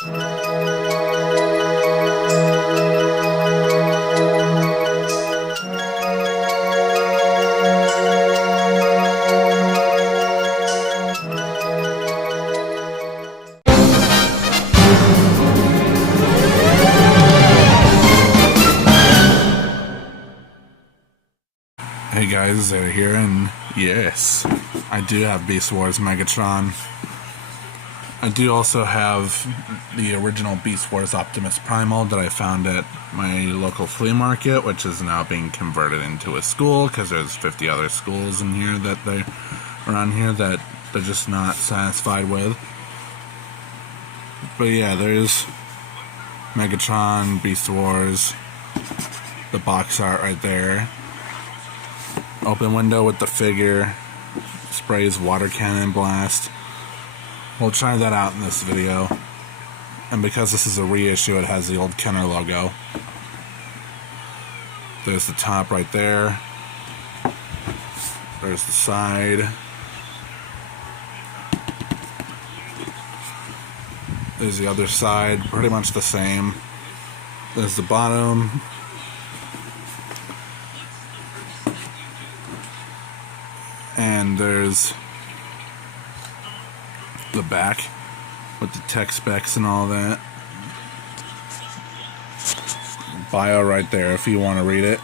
Hey guys, Zeta here, and yes, I do have Beast Wars Megatron. I do also have the original Beast Wars Optimus Primal that I found at my local flea market, which is now being converted into a school, because there's 50 other schools in here that they around here that they're just not satisfied with. But yeah, there's Megatron, Beast Wars, the box art right there. Open window with the figure, sprays water cannon blast. We'll try that out in this video. And because this is a reissue, it has the old Kenner logo. There's the top right there. There's the side. There's the other side, pretty much the same. There's the bottom. And there's the back with the tech specs and all that. Bio right there if you want to read it.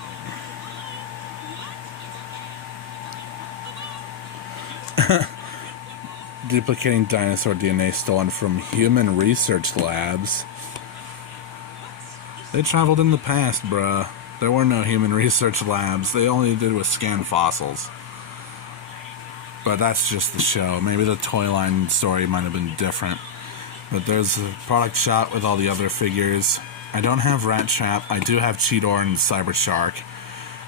Duplicating dinosaur DNA stolen from human research labs. They traveled in the past, bruh. There were no human research labs. They only did was scan fossils. But that's just the show. Maybe the toy line story might have been different. But there's a product shot with all the other figures. I don't have Rat Trap. I do have Cheetor and Cyber Shark.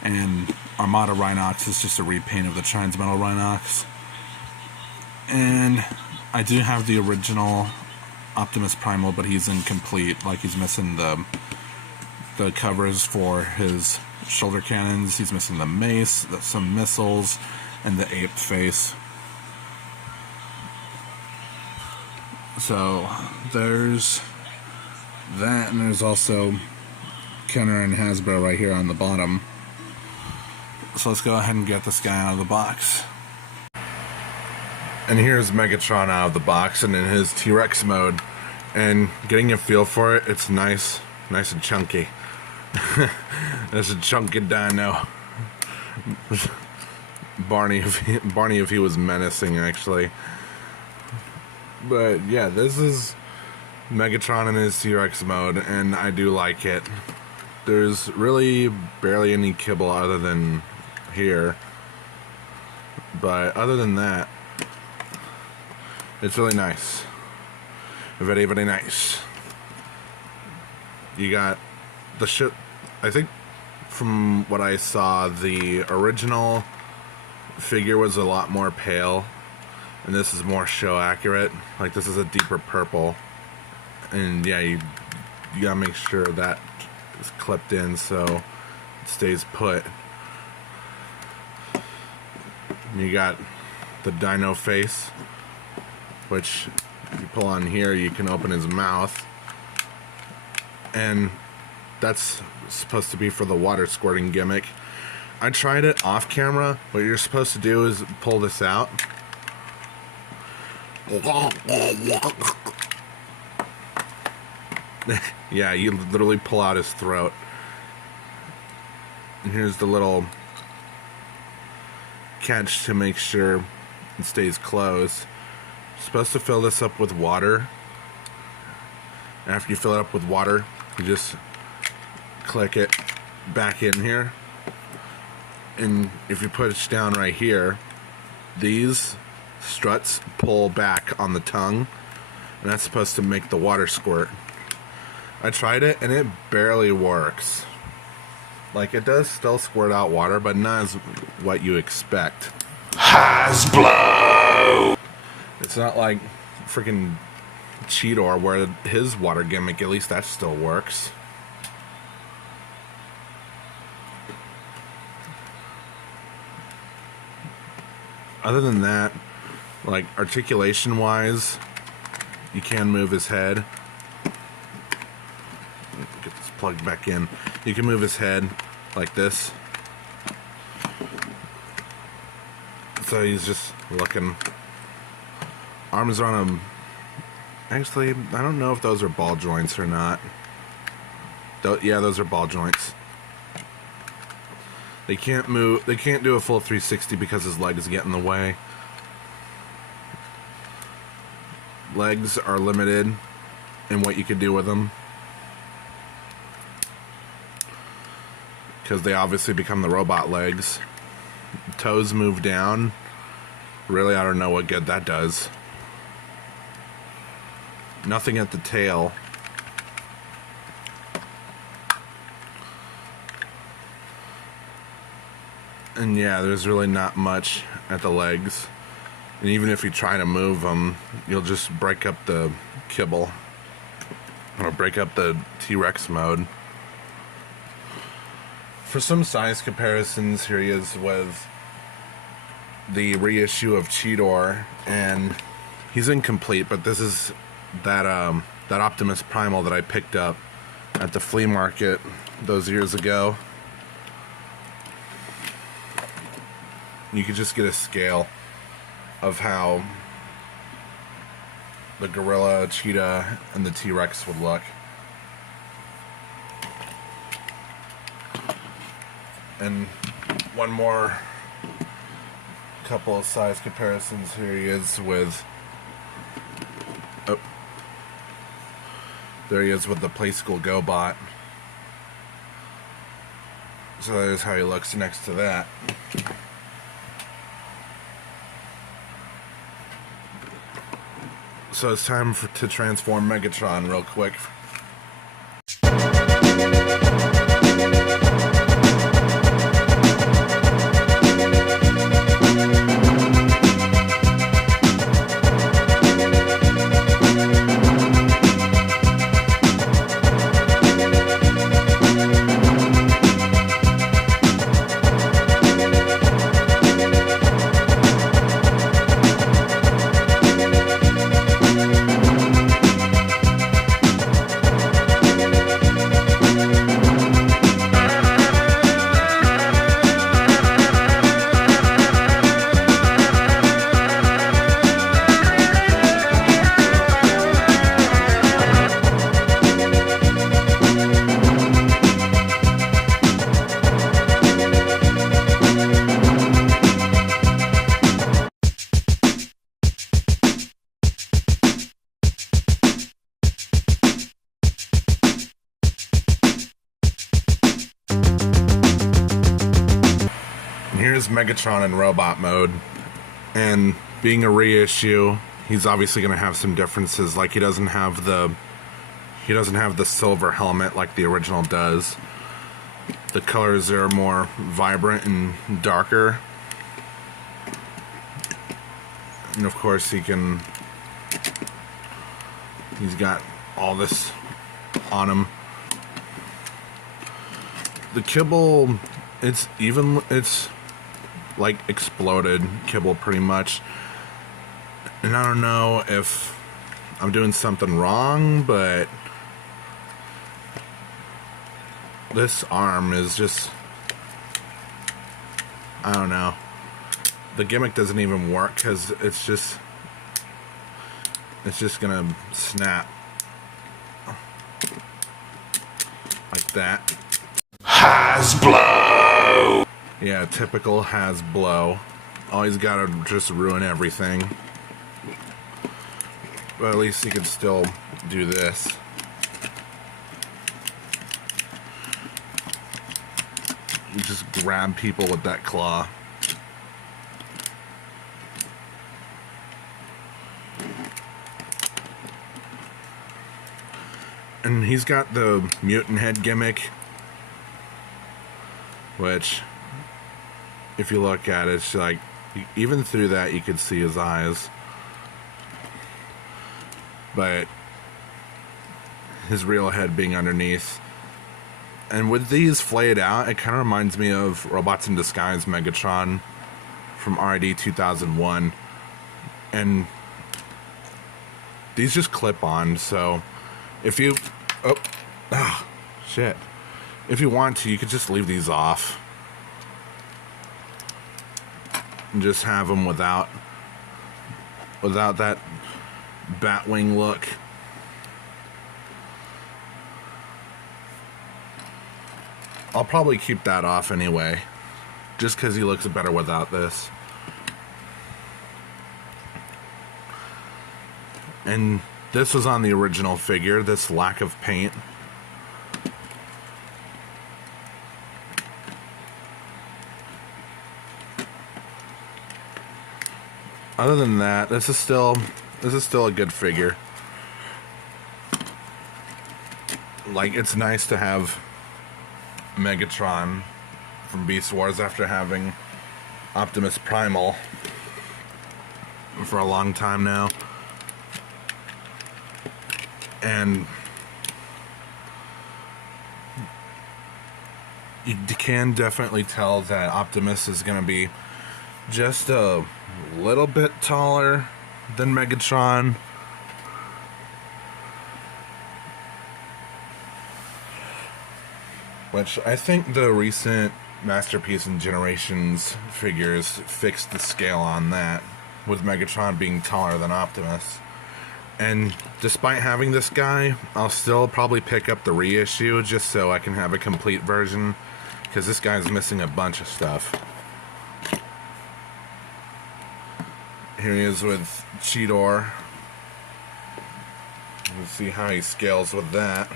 And Armada Rhinox is just a repaint of the Transmetal Rhinox. And I do have the original Optimus Primal, but he's incomplete. Like, he's missing the covers for his shoulder cannons. He's missing the mace, some missiles, and the ape face. So there's that, and there's also Kenner and Hasbro right here on the bottom. So let's go ahead and get this guy out of the box. And here's Megatron out of the box and in his T-Rex mode. And getting a feel for it, it's nice and chunky. There's a chunky dino. Barney if he was menacing, actually. But yeah, this is Megatron in his T-Rex mode, and I do like it. There's really barely any kibble other than here, but other than that, it's really nice. Very, very nice. You got the shit. I think from what I saw, the original figure was a lot more pale, and this is more show accurate. Like, this is a deeper purple, and yeah, you gotta make sure that is clipped in so it stays put. And you got the dino face, which if you pull on here, you can open his mouth, and that's supposed to be for the water squirting gimmick. I tried it off camera. What you're supposed to do is pull this out. Yeah, you literally pull out his throat. And here's the little catch to make sure it stays closed. You're supposed to fill this up with water. After you fill it up with water, you just click it back in here. And if you push down right here, these struts pull back on the tongue, and that's supposed to make the water squirt. I tried it, and it barely works. Like, it does still squirt out water, but not as what you expect. Hasbro! It's not like freaking Cheetor, where his water gimmick, at least that still works. Other than that, like, articulation wise, you can move his head. plugged back in. You can move his head like this. So he's just looking. Arms on him. Actually, I don't know if those are ball joints or not. Yeah, those are ball joints. They can't move. They can't do a full 360 because his legs get in the way. Legs are limited in what you can do with them, because they obviously become the robot legs. Toes move down. Really, I don't know what good that does. Nothing at the tail. And yeah, there's really not much at the legs. And even if you try to move them, you'll just break up the kibble. Or break up the T-Rex mode. For some size comparisons, here he is with the reissue of Cheetor, and he's incomplete, but this is that Optimus Primal that I picked up at the flea market those years ago. You could just get a scale of how the gorilla, cheetah, and the T-Rex would look. And one more couple of size comparisons. Here he is with, oh, there he is with the Play School GoBot. So there's how he looks next to that. So it's time to transform Megatron real quick. Here's Megatron in robot mode, and being a reissue, he's obviously going to have some differences. Like he doesn't have the silver helmet like the original does. The colors are more vibrant and darker, and of course he's got all this on him. The kibble, it's like exploded kibble pretty much, and I don't know if I'm doing something wrong, but this arm is just, I don't know, the gimmick doesn't even work because it's just gonna snap like that. Hasbro! Yeah, typical Hasbro. Always gotta just ruin everything. But at least he can still do this. You just grab people with that claw. And he's got the mutant head gimmick, which, if you look at it, it's like, even through that you could see his eyes. But his real head being underneath. And with these flayed out, it kind of reminds me of Robots in Disguise Megatron from R.I.D. 2001. And these just clip on, so if you... Shit. If you want to, you could just leave these off. And just have them without that Batwing look. I'll probably keep that off anyway, just because he looks better without this. And this was on the original figure, this lack of paint. Other than that, this is still a good figure. Like, it's nice to have Megatron from Beast Wars after having Optimus Primal for a long time now. And you can definitely tell that Optimus is going to be just a little bit taller than Megatron. Which I think the recent Masterpiece and Generations figures fixed the scale on that, with Megatron being taller than Optimus. And despite having this guy, I'll still probably pick up the reissue just so I can have a complete version, because this guy's missing a bunch of stuff. Here he is with Cheetor. Let's see how he scales with that.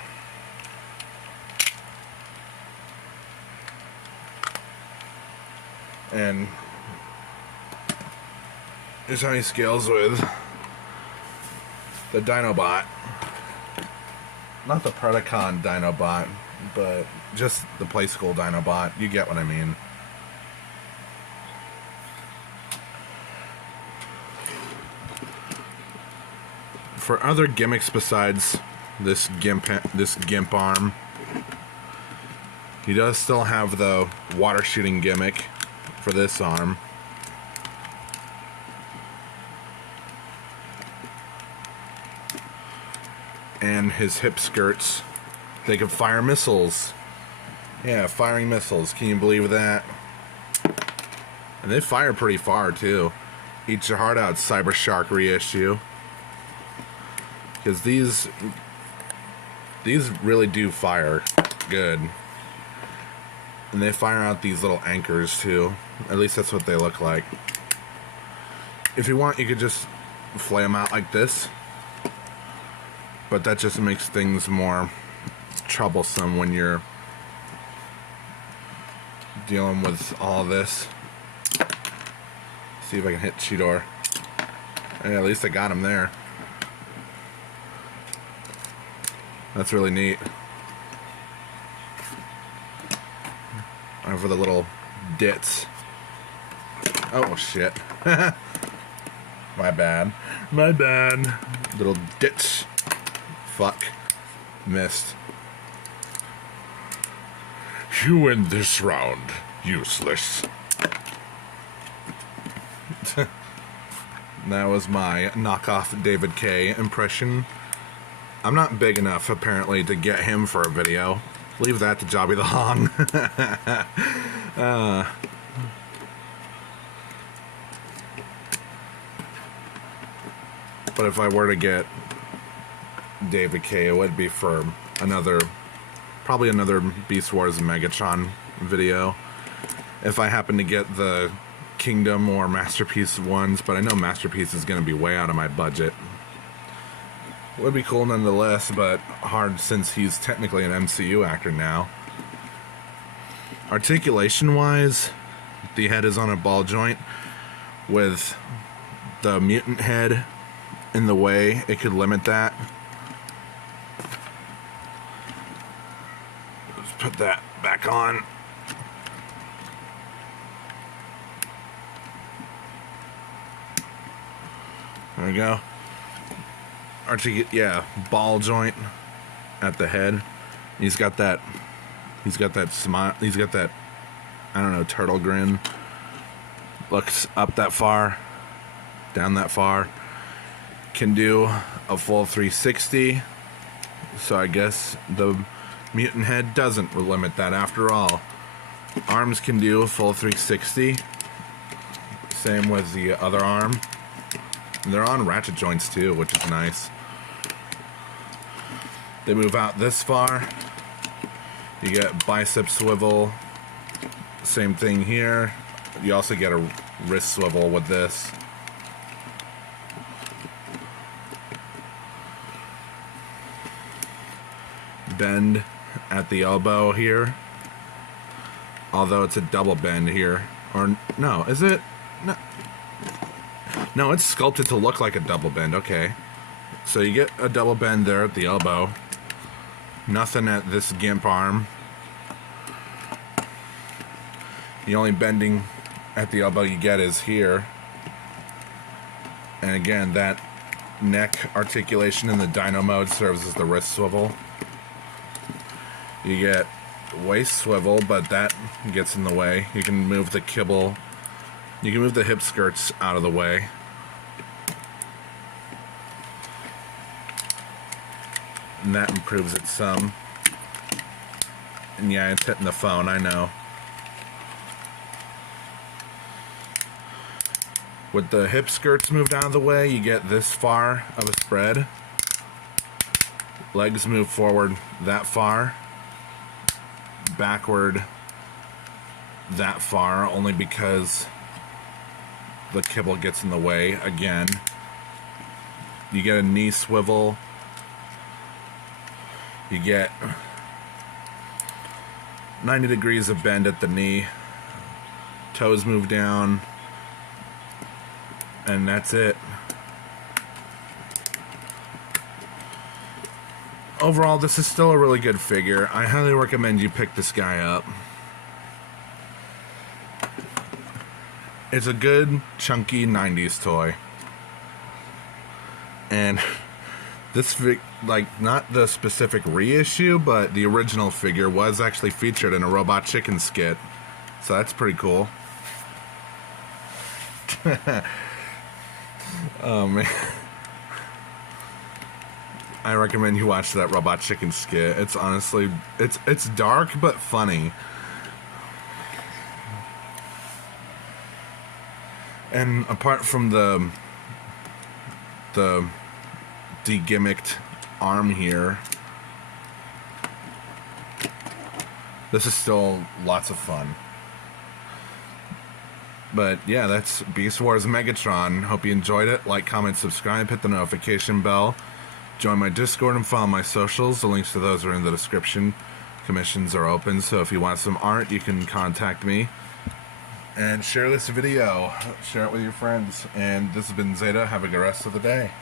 And here's how he scales with the Dinobot. Not the Predacon Dinobot, but just the Play School Dinobot. You get what I mean. For other gimmicks besides this gimp arm, he does still have the water shooting gimmick for this arm. And his hip skirts, they can fire missiles. Yeah, firing missiles. Can you believe that? And they fire pretty far too. Eat your heart out, Cyber Shark reissue. Because these really do fire good. And they fire out these little anchors too. At least that's what they look like. If you want, you could just flay them out like this. But that just makes things more troublesome when you're dealing with all this. See if I can hit Cheetor. Hey, at least I got him there. That's really neat. For the little dits. Oh shit. My bad. My bad. Little dits. Fuck. Missed. You win this round, useless. That was my knockoff David K impression. I'm not big enough, apparently, to get him for a video. Leave that to Jobby the Hong. But if I were to get David K, it would be for probably another Beast Wars Megatron video. If I happen to get the Kingdom or Masterpiece ones, but I know Masterpiece is going to be way out of my budget. Would be cool nonetheless, but hard since he's technically an MCU actor now. Articulation-wise, the head is on a ball joint with the mutant head in the way. It could limit that. Let's put that back on. There we go. Yeah, ball joint at the head. He's got that smile. He's got that, I don't know, turtle grin. Looks up that far, down that far. Can do a full 360. So I guess the Mutant Head doesn't limit that after all. Arms can do a full 360. Same with the other arm. And they're on ratchet joints too, which is nice. They move out this far. You get bicep swivel. Same thing here. You also get a wrist swivel with this. Bend at the elbow here. Although it's a double bend here. Or, no, is it? No, it's sculpted to look like a double bend. Okay. So you get a double bend there at the elbow. Nothing at this gimp arm. The only bending at the elbow you get is here. And again, that neck articulation in the dyno mode serves as the wrist swivel. You get waist swivel, but that gets in the way. You can move the kibble. You can move the hip skirts out of the way. And that improves it some. And yeah, it's hitting the phone, I know. With the hip skirts moved out of the way, you get this far of a spread. Legs move forward that far. Backward that far, only because the kibble gets in the way again. You get a knee swivel. You get 90 degrees of bend at the knee. Toes move down. And that's it. Overall, this is still a really good figure. I highly recommend you pick this guy up. It's a good, chunky 90s toy. And this, not the specific reissue, but the original figure was actually featured in a Robot Chicken skit. So that's pretty cool. Oh, man. I recommend you watch that Robot Chicken skit. It's honestly, it's dark but funny. And apart from the de-gimmicked arm here, this is still lots of fun. But yeah, that's Beast Wars Megatron. Hope you enjoyed it. Like, comment, subscribe, hit the notification bell. Join my Discord and follow my socials. The links to those are in the description. Commissions are open, so if you want some art, you can contact me. And share this video. Share it with your friends. And this has been Zeta. Have a good rest of the day.